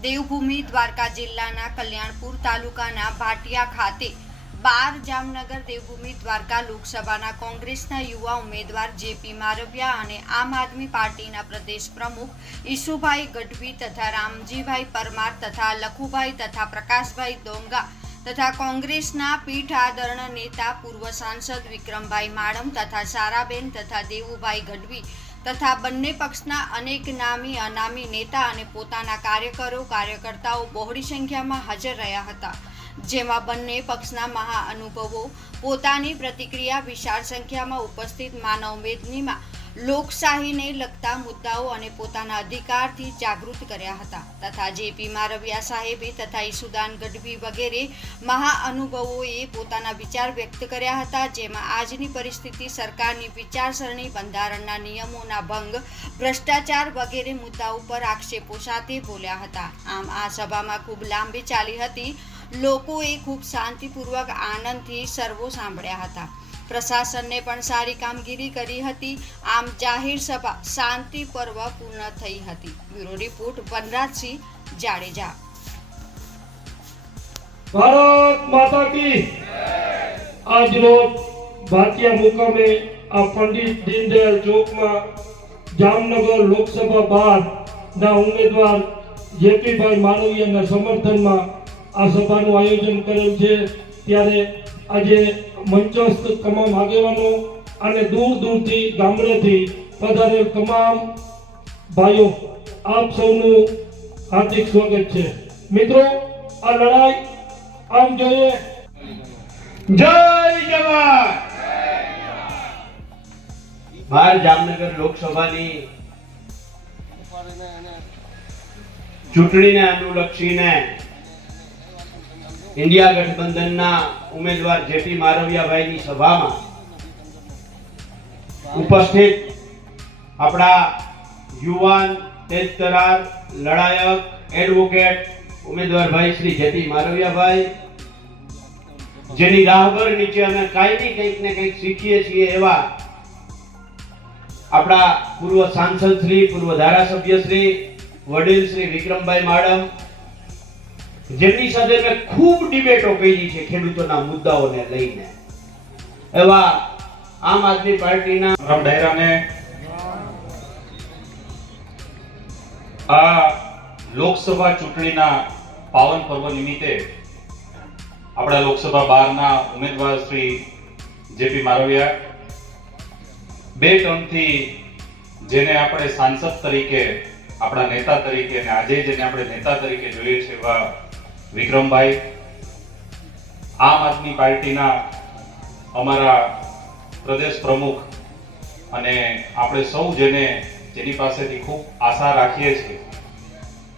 દેવભૂમિ દ્વારકા જિલ્લાના કલ્યાણપુર તાલુકાના ભાટિયા ખાતે બાર જામનગર દેવભૂમિ દ્વારકા લોકસભાના કોંગ્રેસના યુવા ઉમેદવાર જેપી મારવિયા અને આમ આદમી પાર્ટીના પ્રદેશ પ્રમુખ ઈસુભાઈ ગઢવી તથા રામજીભાઈ પરમાર તથા લખુભાઈ તથા પ્રકાશભાઈ દોંગા તથા કોંગ્રેસના પીઠ આદરણ નેતા પૂર્વ સાંસદ વિક્રમભાઈ માડમ તથા સારાબેન તથા દેવુભાઈ ગઢવી તથા બંને પક્ષના અનેક નામી અનામી નેતા અને પોતાના કાર્યકરો, કાર્યકર્તાઓ બહોળી સંખ્યામાં હાજર રહ્યા હતા. જેમાં બંને પક્ષના મહાઅનુભવો પોતાની પ્રતિક્રિયા વિશાળ સંખ્યામાં ઉપસ્થિત માનવ મેદનીમાં લોકશાહીને લગતા મુદ્દાઓ અને પોતાના અધિકારથી જાગૃત કર્યા હતા તથા જેપી મારવિયા સાહેબે તથા ઈસુદાન ગઢવી વગેરે મહાઅનુભવોએ પોતાના વિચાર વ્યક્ત કર્યા હતા જેમાં આજની પરિસ્થિતિ સરકારની વિચારસરણી, બંધારણના નિયમોના ભંગ, ભ્રષ્ટાચાર વગેરે મુદ્દા ઉપર આક્ષેપો સાથે બોલ્યા હતા. આમ આ સભામાં ખૂબ લાંબી ચાલી હતી. લોકોએ ખૂબ શાંતિપૂર્વક આનંદથી સર્વો સાંભળ્યા હતા. પ્રશાસનને પણ સારી કામગીરી કરી હતી. આમ જાહેર સભા શાંતિપર્વ પૂર્ણ થઈ હતી. Bureau report Vanrajsinh Jadeja. Bharat Mata કી આજ રોજ ભારતીય મુકામે આ પંડિત દીનદયાળ ચોકમાં જામનગર લોકસભા બાદ ના ઉમેદવાર જેપીભાઈ માળવિયાના સમર્થનમાં આ સભાનું આયોજન કરેલ છે. ત્યારે આજે મંચસ્થ તમામ આગેવાનો અને દૂર દૂરથી ગામડેથી પધારેલ તમામ ભાઈઓ આપ સૌનું હાર્દિક સ્વાગત છે. મિત્રો આ લડાઈ આમ જોઈએ. જય જવાન! બાર જામનગર લોકસભાની ચૂંટણીને અનુલક્ષીને ઇન્ડિયા ગઠબંધનના ઉમેદવાર જેપી મારવિયાભાઈની સભામાં ઉપસ્થિત આપણા યુવાન તેજ તરાર લડાયક, એડવોકેટ ઉમેદવારભાઈ શ્રી જેપી મારવિયાભાઈ, જેની રાહબર નીચે અમે કાંઈ કંઈક ને કંઈક શીખીએ છીએ એવા આપણા પૂર્વ સાંસદ શ્રી, પૂર્વ ધારાસભ્ય શ્રી, વડીલ શ્રી વિક્રમભાઈ માડમ જેમની સાથે મેં ખૂબ ડિબેટો કરી છે ખેડૂતોના મુદ્દાઓને લઈને. એવા આમ આદમી પાર્ટીના રામ ડાયરાને આ લોકસભા ચૂંટણીના પાવન પર્વ નિમિત્તે આપણા લોકસભા બારના ઉમેદવાર શ્રી જેપી મારવિયા બે ટર્મથી જેને આપણે સાંસદ તરીકે, આપણા નેતા તરીકે અને આજે જેને આપણે નેતા તરીકે જોઈએ છે એવા વિક્રમભાઈ, આમ આદમી પાર્ટીના અમારા પ્રદેશ પ્રમુખ અને આપણે સૌ જેને જેની પાસેથી ખૂબ આશા રાખીએ છીએ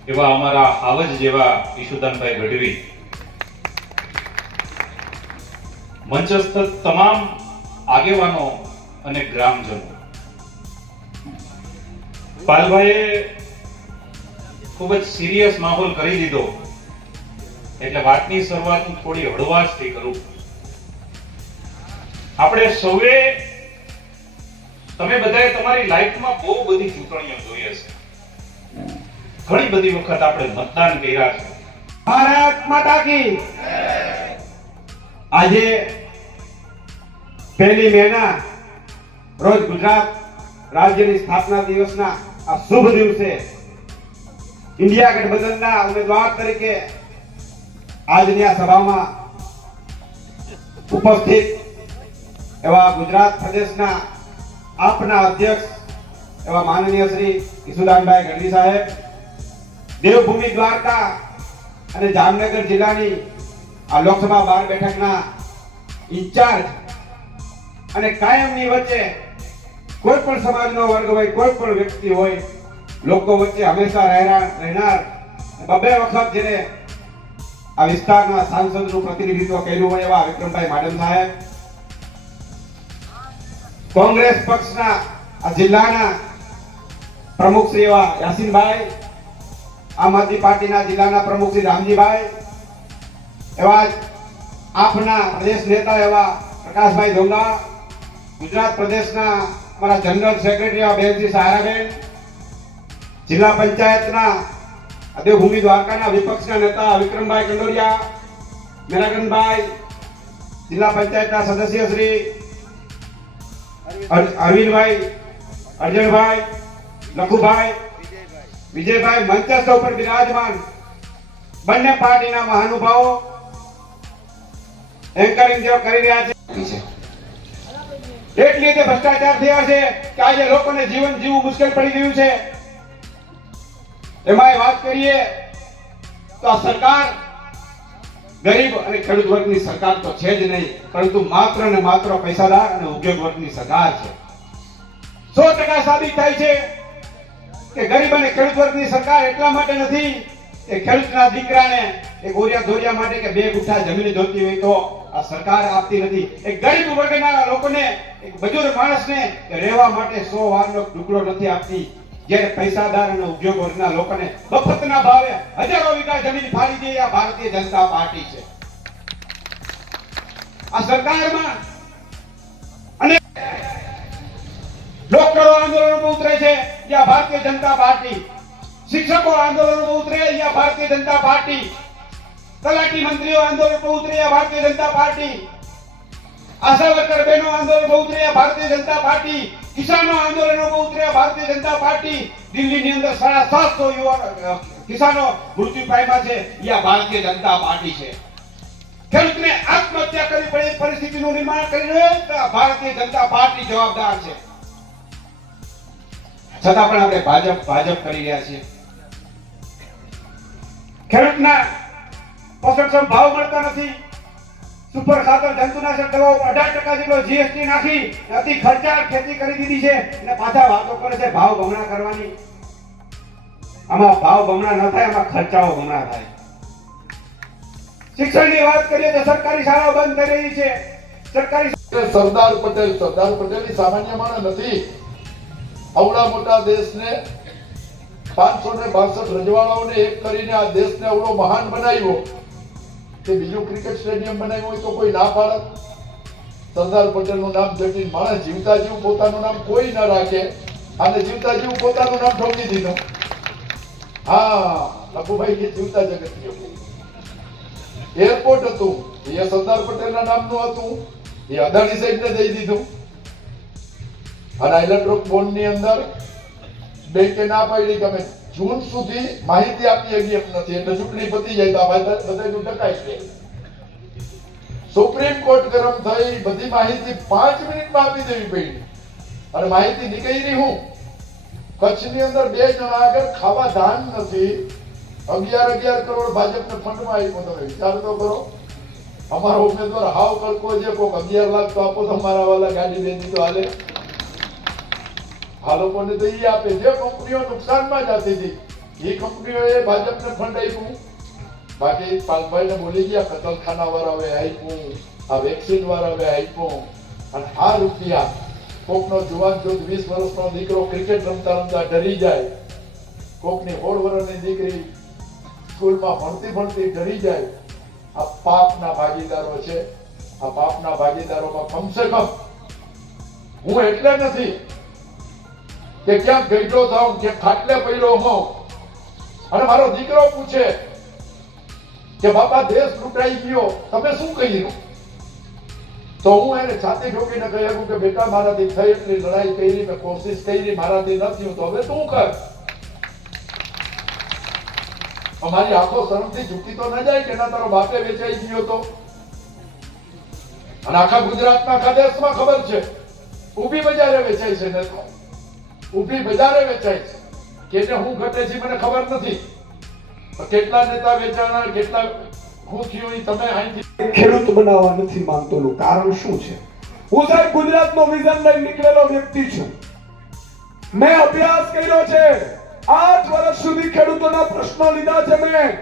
એવા અમારા આવજ જેવા ઈશુદાનભાઈ ગઢવી. મંચસ્થ તમામ આગેવાનો અને ગ્રામજનો. પાલભાઈએ ખૂબ જ સિરિયસ માહોલ કરી દીધો. એટલે વાતની શરૂઆત થોડી હળવાશથી કરું. આપણે સૌએ, તમે બધાએ તમારી લાઈફમાં બહુ બધી ચૂંટણીઓ જોઈ હશે. ઘણી બધી વખત આપણે મતદાન કર્યા છે. ભારત માતા કી આજે પહેલી મેના રોજ ગુજરાત રાજ્યની સ્થાપના દિવસના આ શુભ દિવસે ઇન્ડિયા ગઠબંધનના ઉમેદવાર તરીકે આજની આ સભામાં ઉપસ્થિત એવા ગુજરાત પ્રદેશના આપના અધ્યક્ષ એવા માનનીય શ્રી ઈસુદાનભાઈ ગઢવી સાહેબ, દેવભૂમિ દ્વારકા અને જામનગર જિલ્લાની આ લોકસભા બાર બેઠકના ઇન્ચાર્જ અને કાયમની વચ્ચે કોઈ પણ સમાજનો વર્ગ હોય, કોઈ પણ વ્યક્તિ હોય, લોકો વચ્ચે હંમેશા રહેનાર બબે વખત જેને આ વિસ્તારના સાંસદનું પ્રતિનિધિત્વ કર્યું હોય એવા વિક્રમભાઈ માડમ સાહેબ. કોંગ્રેસ પક્ષના આ જિલ્લાના પ્રમુખ શ્રી એવા યાસીનભાઈ, આમ આદમી પાર્ટીના જિલ્લાના પ્રમુખ શ્રી રામજીભાઈ, એવા આપના પ્રદેશ નેતા એવા પ્રકાશભાઈ ધોંગા, ગુજરાત પ્રદેશના અમારા જનરલ સેક્રેટરી એવા બેનજી સહારાબેન જિલ્લા પંચાયતના દેવભૂમિ દ્વારકાના વિપક્ષના નેતા વિક્રમભાઈ કંડોરિયા, મેરાગનભાઈ, જિલ્લા પંચાયતના સદસ્ય શ્રી અરવિંદભાઈ, અર્જણભાઈ, લખુભાઈ, વિજયભાઈ મંચસ્થ ઉપર બિરાજમાન બંને પાર્ટીના મહાનુભાવો એન્કરિંગ જેઓ કરી રહ્યા છે. એટલી રીતે ભ્રષ્ટાચાર થયા છે કે આજે લોકોને જીવન જીવવું મુશ્કેલ પડી ગયું છે. એમાં વાત કરીએ તો આ સરકાર ગરીબ અને ખેડૂત વર્ગની સરકાર તો છે જ નહીં, પરંતુ માત્ર ને માત્ર પૈસાદાર અને ઉદ્યોગ વર્ગની સરકાર છે. સો ટકા સાબિત થાય છે કે ગરીબ અને ખેડૂત વર્ગની સરકાર એટલા માટે નથી કે ખેડૂતના દીકરાને એ ગોરિયા ધોરિયા માટે કે બે ગુઠ્ઠા જમીન જોતી હોય તો આ સરકાર આપતી નથી. એક ગરીબ વર્ગના લોકોને, એક મજૂર માણસને રહેવા માટે સો વારનો ટુકડો નથી આપતી. જ્યારે પૈસાદાર અને ઉદ્યોગ વર્ગના લોકોને મફતના ભાવે હજારો વીઘા જમીન ફાળી દે આ ભારતીય જનતા પાર્ટી છે. આ સરકારમાં અને ડોક્ટરો આંદોલનમાં ઉતરે છે યા ભારતીય જનતા પાર્ટી, શિક્ષકો આંદોલનમાં ઉતરે યા ભારતીય જનતા પાર્ટી, તલાટી મંત્રીઓ આંદોલનમાં ઉતરે યા ભારતીય જનતા પાર્ટી, આશા વર્કર બહેનો આંદોલનમાં ઉતરે ભારતીય જનતા પાર્ટી કિસાનો આંદોલનમાં ઉતર્યા ભારતીય જનતા પાર્ટી દિલ્હીની અંદર સાડા સાતસો યુવાનો કિસાનો મૃત્યુ પામ્યા છે. યા ભારતીય જનતા પાર્ટી છે. ખેડૂતને આત્મહત્યા કરવી પડે એ પરિસ્થિતિનું નિર્માણ કરી રહ્યો ભારતીય જનતા પાર્ટી જવાબદાર છે. છતાં પણ આપણે ભાજપ ભાજપ કરી રહ્યા છીએ. ખેડૂતના પોષણક્ષમ ભાવ મળતા નથી. સુપર ખાતર જંતુનાશક દવાઓ અઢાર ટકા જેટલો જીએસટી નાખી અતિ ખર્ચાળ ખેતી કરી દીધી છે અને પાછા વાતો કરે છે ભાવ બમણા કરવાની. આમાં ભાવ બમણા ન થાય, આમાં ખર્ચાઓ બમણા થાય. શિક્ષણની વાત કરીએ તો સરકારી શાળાઓ બંધ થઈ રહી છે. સરકારી સરદાર પટેલ સરદાર પટેલ સામાન્ય માણસ નથી. આવડા મોટા દેશને પાંચસો ને બાસઠ રજવાડાઓને એક કરીને આ દેશને અવડો મહાન બનાવ્યો. કે બીજું ક્રિકેટ સ્ટેડિયમ બનાવ્યું હોય તો કોઈ ના પાડે સરદાર પટેલનું નામ જમીન માણસ જીવતા જીવ પોતાનું નામ કોઈ ના રાખે. અને જીવતા જીવ પોતાનું નામ ઠોકી દીધું. હા, લખુભાઈ કે જીવતા જગત એરપોર્ટ હતું. એ સરદાર પટેલના નામનું હતું. એ અદાણી સાહેબને દઈ દીધું. અને ઇલેક્ટ્રોક બોન્ડની અંદર બેંકે ના પાડી અમે જૂન સુધી માહિતી આપી હકી એમ નથી. એટલે ચૂંટણી પતી જાય તો આ બધા બધાનું ટકાઈ જાય. સુપ્રીમ કોર્ટ ગરમ થઈ, બધી માહિતી પાંચ મિનિટમાં આપી દેવી પડી. અને માહિતી નીકળી હું. કચ્છની અંદર બે જણા આગળ ખાવા ધાન નથી. અગિયાર અગિયાર કરોડ ભાજપને ફંડમાં આપ્યો તમે વિચાર તો કરો. અમારો ઉમેદવાર હાવ કલકો છે, કોક અગિયાર લાખ તો આપો તો મારા વાલા ગાડી દે તો હાલે. આ લોકોને તો એ આપે. જે કંપનીઓ નુકસાનમાં જતી હતી, એ કંપનીઓએ ભાજપને ફંડ આપ્યું. બાકી પાલભાઈને બોલી ગયા કતલખાના વાળા હવે આપ્યું, આ વેક્સિન હવે આપ્યું. અને આ રૂપિયા કોકનો જુવાન ચૌદ વીસ વર્ષનો દીકરો ક્રિકેટ રમતા રમતા ડરી જાય, કોકની હોળ વર્ષની દીકરી સ્કૂલમાં ભણતી ભણતી ડરી જાય, આ પાપના ભાગીદારો છે. આ પાપના ભાગીદારોમાં કમસે કમ હું એટલે નથી કે ક્યાં ગઈડો થાઉં કે ખાટલે પડ્યો હોઉં. અને મારો દીકરો પૂછે કે બાપા, દેશ લૂંટાઈ ગયો, તમે શું કર્યું? તો હું એને છાતી ઠોકીને કહ્યું કે બેટા, મારાથી થઈ એટલી લડાઈ કરી મેં કોશિશ કરી, મારાથી ન તો હવે તું કર. અમારી આંખો શરમથી ઝૂકી તો ન જાય કે ના તારો બાપે વેચાઈ ગયો તો? અને આખા ગુજરાતના આખા દેશમાં ખબર છે, ઊભી બજારે વેચાય છે ને ઊભી બજારે વેચાય છે. કે એને હું ઘટે છે મને ખબર નથી. કેટલા નેતા વેચાણા, કેટલા હું થયું તમે અહીંથી ખેડૂત બનાવવા નથી માંગતો કારણ શું છે? હું સાહેબ ગુજરાતનો વિઝન લઈ નીકળેલો વ્યક્તિ છું. મેં અભ્યાસ કર્યો છે. આઠ વર્ષ સુધી ખેડૂતોના પ્રશ્નો લીધા છે મેં.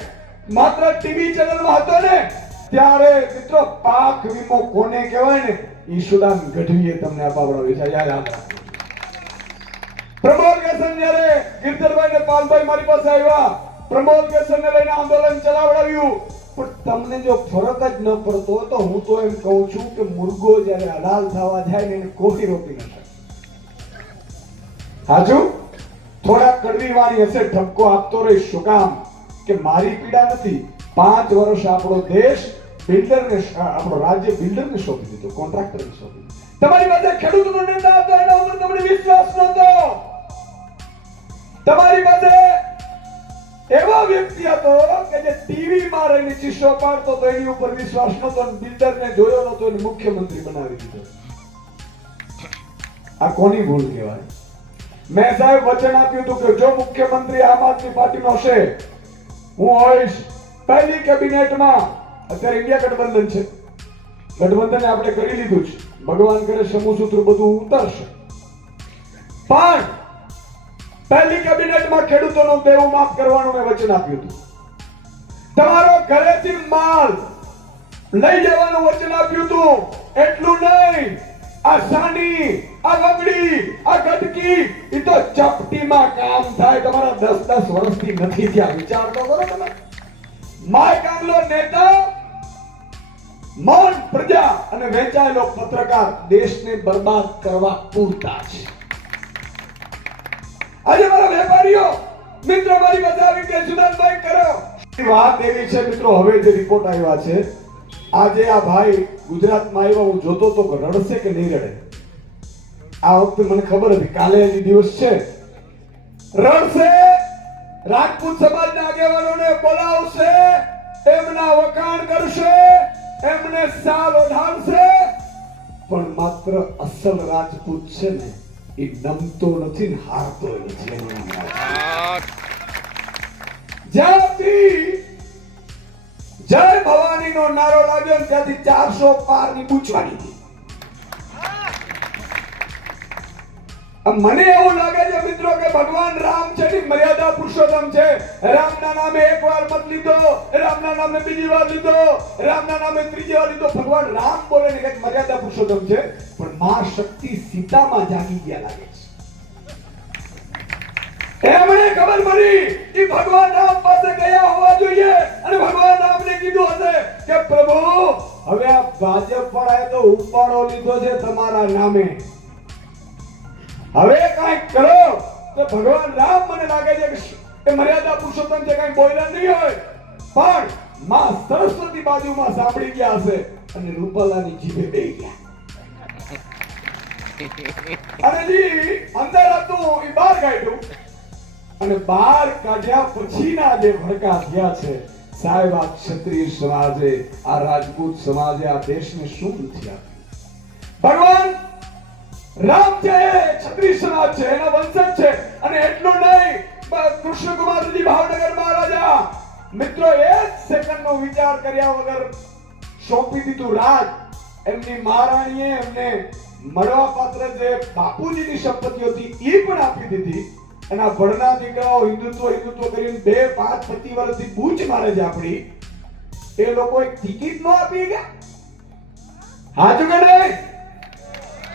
માત્ર ટીવી ચેનલમાં હતો ને. ત્યારે મિત્રો, પાક વીમો કોને કહેવાય ને? ઈશુદાન ગઢવીએ તમને અપાવડાવ્યું છે યાદ મારી હાજુ થોડા કડવી વાણી હશે, ઠપકો આપતો રહીશ. શું કામ? કે મારી પીડા નથી. પાંચ વર્ષ આપણો દેશ બિલ્ડરને આપણો રાજ્ય બિલ્ડરને સોંપી દીધો, કોન્ટ્રાક્ટરને સોંપી દીધો. તમારી પાસે ખેડૂતનો નિર્ણય હતો એના ઉપર તમને વિશ્વાસ નહોતો. તમારી પાસે એવો વ્યક્તિ હતો કે જે ટીવી માં રહીને શિષ્યો પાડતો તો એની ઉપર વિશ્વાસ નહોતો બિલ્ડર ને જોયો નહોતો એને મુખ્યમંત્રી બનાવી દીધો. આ કોની ભૂલ કહેવાય? મેં સાહેબ વચન આપ્યું હતું કે જો મુખ્યમંત્રી આમ આદમી પાર્ટીનો હશે, હું હોઈશ પહેલી કેબિનેટમાં અત્યારે ઇન્ડિયા ગઠબંધન છે. ગઠબંધન આપણે કરી લીધું છે. ભગવાન કરે સમૂહસૂત્ર બધું ઉતરશે. પણ પહેલી કેબિનેટમાં ખેડૂતોનો દેવું માફ કરવાનું મેં વચન આપ્યું હતું. તમારો ઘરેથી માલ લઈ જવાનું વચન આપ્યું હતું. એટલું નહીં. આ સાની, આ લંગડી આ ગટકી એ તો ચપટીમાં કામ થાય. તમારા દસ દસ વર્ષથી નથી થયા. વિચાર તો કરો તમે. માય કામલો નેતા મૌન પ્રજા અને વેચાયેલો પત્રકાર દેશને બરબાદ કરવા પૂરતા છે. આજે મારા વેપારીઓ, મિત્રો મારી પાસે કે જુનાદભાઈ કરો. વાત એવી છે, મિત્રો, હવે જે રિપોર્ટ આવ્યા છે, આજે આ ભાઈ ગુજરાતમાં આવ્યા, હું જોતો તો રડશે કે નહીં રડે? આ વખતે મને ખબર હતી, કાલે હજી દિવસ છે. રડશે, રાજપૂત સમાજના આગેવાનોને બોલાવશે, એમના વખાણ કરશે એમને સાલ ઓઢાડશે પણ માત્ર અસલ રાજપૂત છે ને, એ નમતો નથી ને હારતો નથી. જ્યારથી જય ભવાની નો નારો લાગ્યો ત્યાંથી ચારસો પારની પૂછવાની મને એવું લાગે છે મિત્રો કે ભગવાન રામ છે ની મર્યાદા પુરુષોત્તમ છે. રામના નામે એક વાર મત લીધો, રામના નામે બીજી વાર લીધો, રામના નામે ત્રીજી વાર લીધો. ભગવાન રામ બોલે ને કંઈક મર્યાદા પુરુષોત્તમ છે, પણ માં શક્તિ સીતામાં જાગી ગયા લાગે છે. એમણે ખબર પડી કે ભગવાન રામ પાસે ગયા હોવા જોઈએ. અને ભગવાન રામને કીધું હશે કે પ્રભુ, હવે આ ભાજપ વાળાએ તો ઉપાડો લીધો છે તમારા નામે. હવે કઈ કરો તો ભગવાન રામ મને લાગે છે કે મર્યાદા પુરુષોત્તમ જે કઈ બોલ્યા નહીં હોય, પણ માં સરસ્વતી બાજુમાં સાંભળી ગયા હશે અને રૂપાલાની જીભે બે ગયા. અને જી, અંદર હતું, એ બહાર કાઢ્યું. અને બહાર કાઢ્યા પછીના જે ભડકા થયા છે, સાહેબ, આ ક્ષત્રિય સમાજે, આ રાજપૂત સમાજે, આ દેશને શું નથી આપ્યું ભગવાન રામ છે ક્ષત્રિય સમાજ છે એના વંશજ છે. અને એટલું નહીં કૃષ્ણકુમારજી ભાવનગર મહારાજા. મિત્રો એક સેકન્ડ નો વિચાર કર્યા વગર સોંપી દીધું રાજ. એમની મહારાણીએ એમને મળવા પાત્ર જે બાપુજીની સંપત્તિ હતી એ પણ આપી દીધી. એના ભણના દીકરાઓ હિન્દુત્વ હિન્દુત્વ કરીને બે, પાંચ, પચીસ વર્ષથી બૂચ મારે છે આપણી. એ લોકો એક ટિકિટ નો આપી ગયા. હાજુ કે નહીં?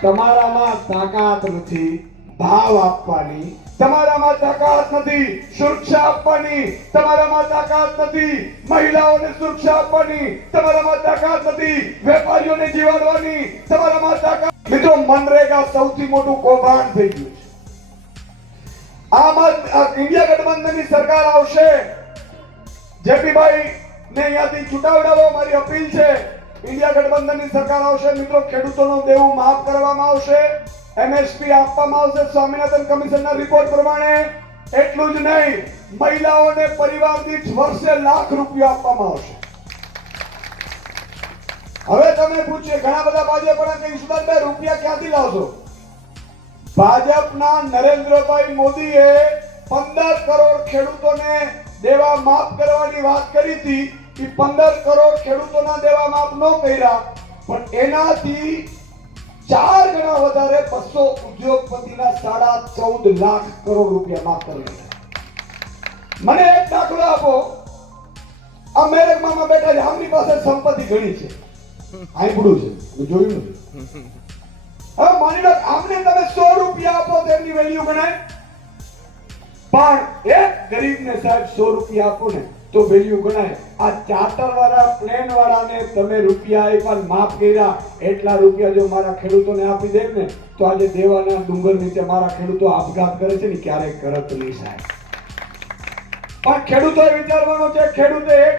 તમારામાં તાકાત નથી, ભાવ આપવાની. તમારામાં તાકાત નથી, સુરક્ષા આપવાની. તમારામાં તાકાત નથી, મહિલાઓને સુરક્ષા આપવાની. તમારામાં તાકાત નથી, વેપારીઓને જીવાડવાની. તમારામાં તાકાત મિત્રો, મનરેગા સૌથી મોટું કૌભાંડ થઈ ગયું છે. આમ ઇન્ડિયા ગઠબંધનની સરકાર આવશે. જેપીભાઈ ને અહીંયાથી ચૂંટાવડાવો મારી અપીલ છે. ઇન્ડિયા ગઠબંધનની સરકાર આવશે, મિત્રો ખેડૂતોનું દેવું માફ કરવામાં આવશે એમએસપી આપવામાં આવશે, સ્વામિનાથન કમિશનના રિપોર્ટ પ્રમાણે. એટલું જ નહીં મહિલાઓને પરિવાર દીઠ વર્ષે લાખ રૂપિયા આપવામાં આવશે. હવે તમે પૂછીએ, ઘણા બધા ભાજપના કે ઈશ્વરભાઈ રૂપિયા ક્યાંથી લાવશો? ભાજપના નરેન્દ્રભાઈ મોદીએ પંદર કરોડ ખેડૂતોને દેવા માફ કરવાની વાત કરી હતી. એ પંદર કરોડ ખેડૂતોના દેવા માફ ન કર્યા, પણ એનાથી ચાર ગણા વધારે બસો ઉદ્યોગપતિના સાડા ચૌદ લાખ કરોડ રૂપિયા માફ કરી મને એક દાખલો આપો. આ મેરેકમાં બેઠા છે. આમની પાસે સંપત્તિ ઘણી છે. આંબળું છે. જોયું નથી. હવે માની લો આમને તમે સો રૂપિયા આપો તો એમની વેલ્યુ ગણાય. પણ એક ગરીબને સાહેબ સો રૂપિયા આપો ને તો વેલ્યુ ગણાય. આ ચાર્ટર વાળા પ્લેન વાળાને તમે રૂપિયા આપ્યા પણ માફ કર્યા. એટલા રૂપિયા જો મારા ખેડૂતોને આપી દે ને, તો આજે દેવાના ડુંગર નીચે મારા ખેડૂતો આપઘાત કરે છે ને ક્યારેય કરત નહીં સાહેબ. પણ ખેડૂતોએ વિચારવાનું છે, ખેડૂતે